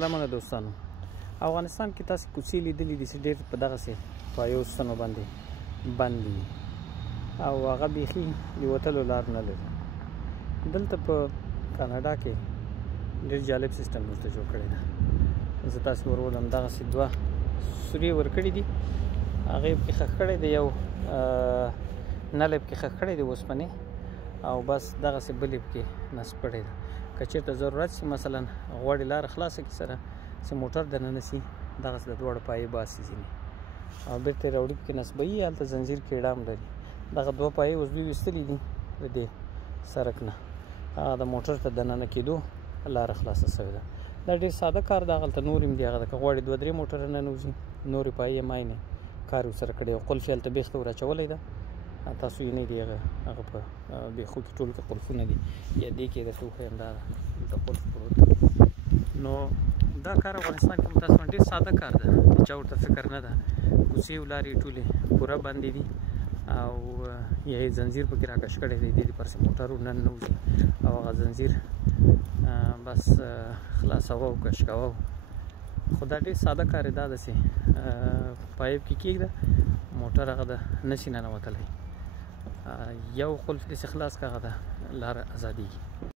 سلام دوستانو افغانستان کې تاسو کوڅې لیدلې دي چې ډېر په دغسې پایو ستنو باندې بند دي او هغه بیخي د وتلو لار نه لري. دلته په کاناډا کې ډېر جالب سیستم ورته جوړ کړی ده. زه تاسو ورولم دغسې دوه سوري ورکړي دي، هغې پکې ښخ کړی دی، یو نل یې پکې ښخ کړی دی اوسپنې او بس دغسې بل یې پکې نصب کړی ده. که چېرته ضرورت شي مثلا غواړي لاره خلاصه کړي سره چې موټر دننه سي، دغسې د دواړو پایې باسي ځینې او بېرته یې راوړي پکې نصبوي. هلته زنځیر کیړه هم لري. دغه دوه پایې اوس دوی ویستلي دي د دې سړک نه، هغه د موټر ته دننه کېدو لاره خلاصه شوې ده. دا ډېر ساده کار ده. هغلته نور هم دي، هغه که غواړي دوه درې موټره ننوځي، نورې پایې یې ماینې کار ورسره کړی. قلف یې هلته بیخ ته ور اچولی ده، تاسو یې نه دي هغه په بیخو کې ټول کې قلفونه دي. یا دې کې درته وښیم، دا دلته قلف پروت. نو دا کار افغانستان کې متاسفانه ډېر ساده کار ده، چا ورته فکر نه ده. کوڅې او لارې ټولې پوره بندې دي او یا یې زنځیر پکې راکش کړی دی، دې دپاره چې موټر ورننوځي او هغه زنځیر بس خلاصوه او کش کوه. خو دا ډېر ساده کار دی. دا داسې پایپ کې کېږده، موټر هغه ده نه شي ننوتلی. یو قلف داسې خلاص که هغه ده لاره ازادېږي.